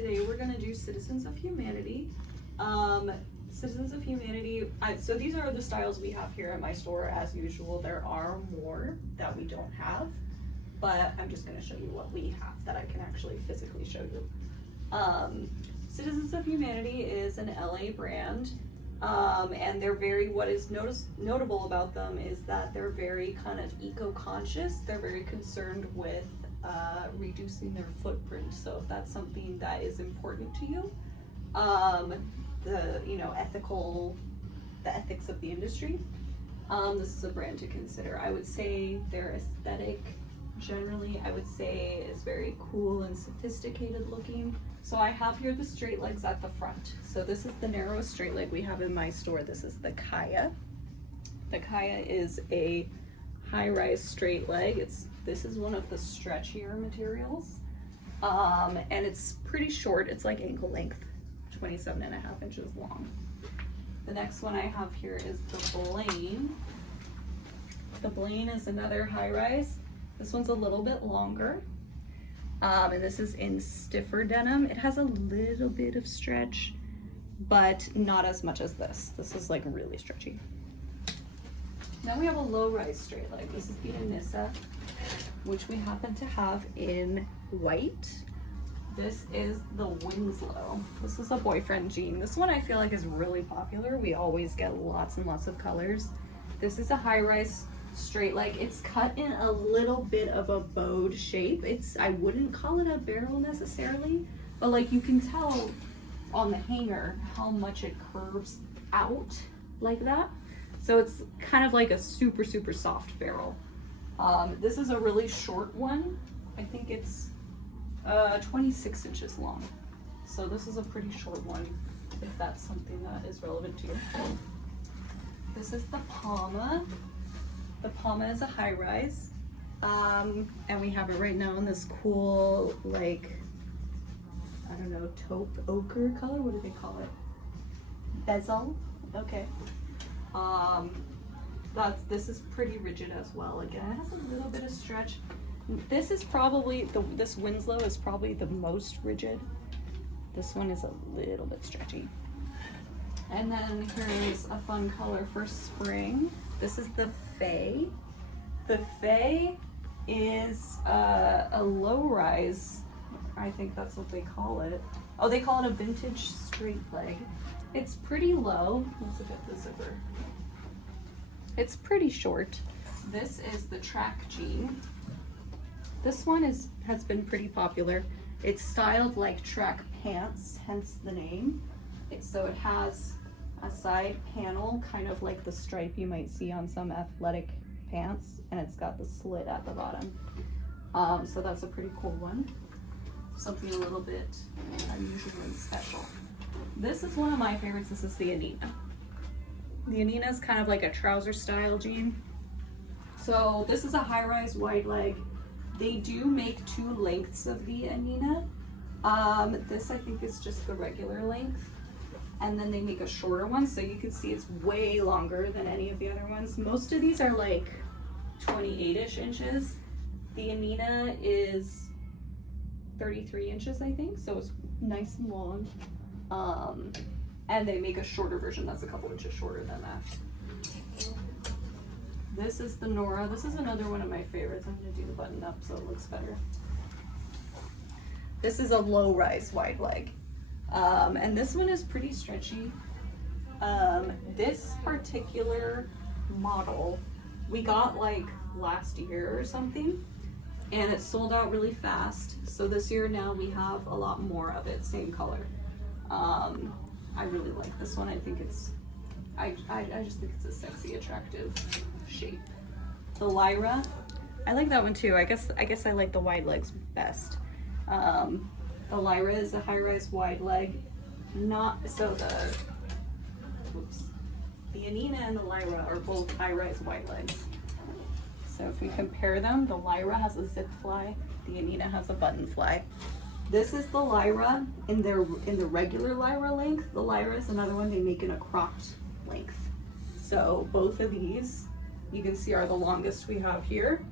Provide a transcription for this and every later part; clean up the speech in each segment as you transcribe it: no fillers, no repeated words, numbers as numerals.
today we're gonna do Citizens of Humanity. Citizens of Humanity, so these are the styles we have here at my store. As usual, there are more that we don't have, but I'm just gonna show you what we have that I can actually physically show you. Citizens of Humanity is an LA brand, and they're what is notable about them is that they're very kind of eco-conscious. They're very concerned with reducing their footprint. So if that's something that is important to you, the ethics of the industry, this is a brand to consider. I would say their aesthetic generally, I would say, is very cool and sophisticated looking. So I have here the straight legs at the front. So this is the narrowest straight leg we have in my store. This is the Kaya. The Kaya is a high-rise straight leg. This is one of the stretchier materials, and it's pretty short. It's like ankle length, 27.5 inches long. The next one I have here is the Blaine. The Blaine is another high-rise. This one's a little bit longer, and this is in stiffer denim. It has a little bit of stretch, but not as much as this. This is like really stretchy. Now we have a low-rise straight leg. This is the Anissa, which we happen to have in white. This is the Winslow. This is a boyfriend jean. This one I feel like is really popular. We always get lots and lots of colors. This is a high-rise straight leg. It's cut in a little bit of a bowed shape. I wouldn't call it a barrel necessarily, but like you can tell on the hanger how much it curves out like that. So it's kind of like a super, super soft barrel. This is a really short one. I think it's 26 inches long. So this is a pretty short one, if that's something that is relevant to you. This is the Palma. The Palma is a high rise. And we have it right now in this cool, like, I don't know, taupe ochre color. What do they call it? Bezel. Okay. This is pretty rigid as well. Again, it has a little bit of stretch. This is probably, this Winslow is probably the most rigid. This one is a little bit stretchy. And then here is a fun color for spring. This is the Faye. The Faye is a low rise. I think that's what they call it. Oh, they call it a vintage straight leg. It's pretty low. Let's look at the zipper. It's pretty short. This is the track jean. This one has been pretty popular. It's styled like track pants, hence the name. So it has a side panel, kind of like the stripe you might see on some athletic pants, and it's got the slit at the bottom. So that's a pretty cool one. Something a little bit unusual and special. This is one of my favorites. This is the Anina. The Anina is kind of like a trouser style jean. So this is a high-rise wide leg. They do make two lengths of the Anina. This I think is just the regular length. And then they make a shorter one, so you can see it's way longer than any of the other ones. Most of these are like 28-ish inches. The Anina is 33 inches, I think, so it's nice and long. And they make a shorter version that's a couple inches shorter than that. This is the Nora. This is another one of my favorites. I'm gonna do the button up so it looks better. This is a low-rise wide leg. And this one is pretty stretchy. This particular model we got like last year or something, and it sold out really fast. So this year now we have a lot more of it, same color. I really like this one. I think I just think it's a sexy, attractive shape. The Lyra, I like that one too. I guess I like the wide legs best. The Lyra is a high-rise wide leg. The Anina and the Lyra are both high-rise wide legs. So if we compare them, the Lyra has a zip fly, the Anina has a button fly. This is the Lyra in the regular Lyra length. The Lyra is another one they make in a cropped length. So both of these, you can see, are the longest we have here,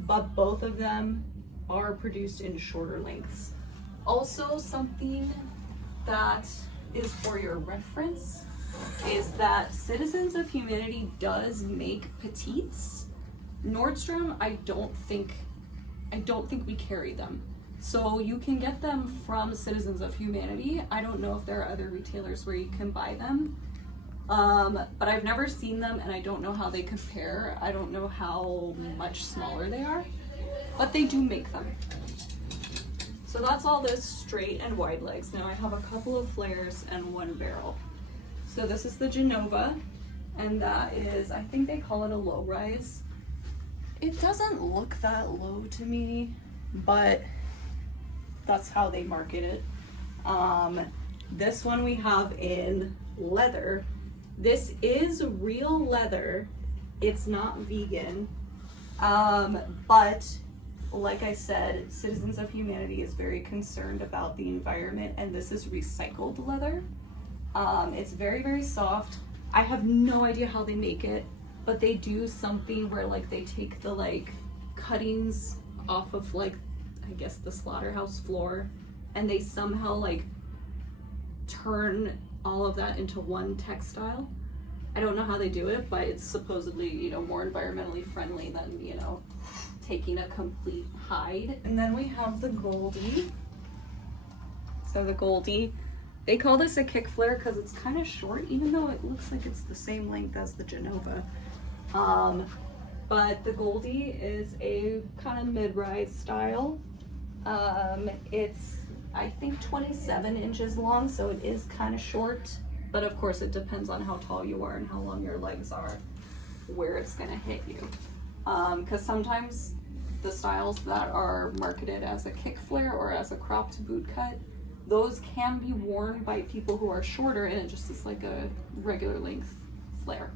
but both of them are produced in shorter lengths. Also, something that is for your reference is that Citizens of Humanity does make petites. Nordstrom, I don't think we carry them. So you can get them from Citizens of Humanity. I don't know if there are other retailers where you can buy them. But I've never seen them and I don't know how they compare. I don't know how much smaller they are, but they do make them. So that's all this straight and wide legs. Now I have a couple of flares and one barrel. So this is the Genova, and that is, I think they call it a low rise. It doesn't look that low to me, but that's how they market it. This one we have in leather. This is real leather. It's not vegan, but like I said, Citizens of Humanity is very concerned about the environment, and this is recycled leather. It's very, very soft. I have no idea how they make it, but they do something where like they take the like cuttings off of like, I guess the slaughterhouse floor, and they somehow like turn all of that into one textile. I don't know how they do it, but it's supposedly, you know, more environmentally friendly than, you know, taking a complete hide. And then we have the Goldie. So the Goldie, they call this a kick flare because it's kind of short, even though it looks like it's the same length as the Genova. But the Goldie is a kind of mid-rise style. It's, I think, 27 inches long, so it is kind of short. But of course, it depends on how tall you are and how long your legs are, where it's gonna hit you. Because sometimes the styles that are marketed as a kick flare or as a cropped boot cut, those can be worn by people who are shorter, and it just is like a regular length flare.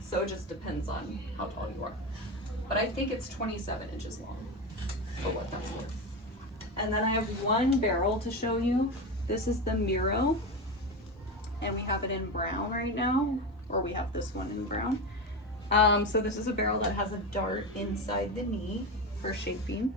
So it just depends on how tall you are. But I think it's 27 inches long, for what that's worth. And then I have one barrel to show you. This is the Miro, and we have it in brown right now, or we have this one in brown. So this is a barrel that has a dart inside the knee for shaping.